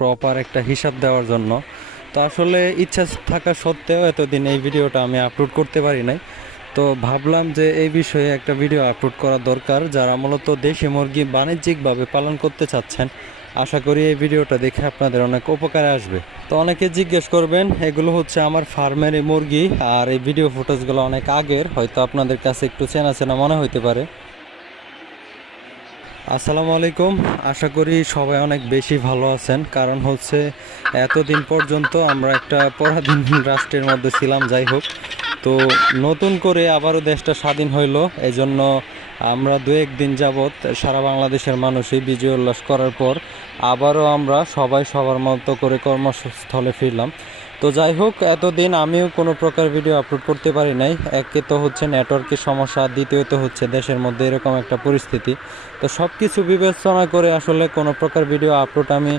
Proper একটা হিসাব দেওয়ার জন্য। তো আসলে ইচ্ছা থাকা সত্ত্বেও এতদিন এই ভিডিওটা আমি আপলোড করতে পারি নাই। তো ভাবলাম যে এই বিষয়ে একটা ভিডিও আপলোড করা দরকার। যারা মূলত দেশি মুরগি বাণিজ্যিকভাবে পালন করতে চাচ্ছেন, আশা করি এই ভিডিওটা দেখে আপনাদের অনেক উপকারে আসবে। তো অনেকে জিজ্ঞেস করবেন, এগুলো হচ্ছে আমার ফার্মের এই মুরগি, আর এই ভিডিও ফুটেজগুলো অনেক আগের, হয়তো আপনাদের কাছে একটু চেনা চেনা মনে হইতে পারে। আসসালামু আলাইকুম, আশা করি সবাই অনেক বেশি ভালো আছেন। কারণ হচ্ছে এতদিন পর্যন্ত আমরা একটা পরাধীন রাষ্ট্রের মধ্যে ছিলাম। যাই হোক, তো নতুন করে আবারও দেশটা স্বাধীন হইল, এজন্য আমরা দু একদিন যাবৎ সারা বাংলাদেশের মানুষই বিজয় উল্লাস করার পর আবারও আমরা সবাই সবার মতো করে কর্মস্থলে ফিরলাম। তো যাই হোক, এতদিন আমিও কোনো প্রকার ভিডিও আপলোড করতে পারি নাই। একে তো হচ্ছে নেটওয়ার্কের সমস্যা, দ্বিতীয়ত হচ্ছে দেশের মধ্যে এরকম একটা পরিস্থিতি। তো সব কিছু বিবেচনা করে আসলে কোনো প্রকার ভিডিও আপলোড আমি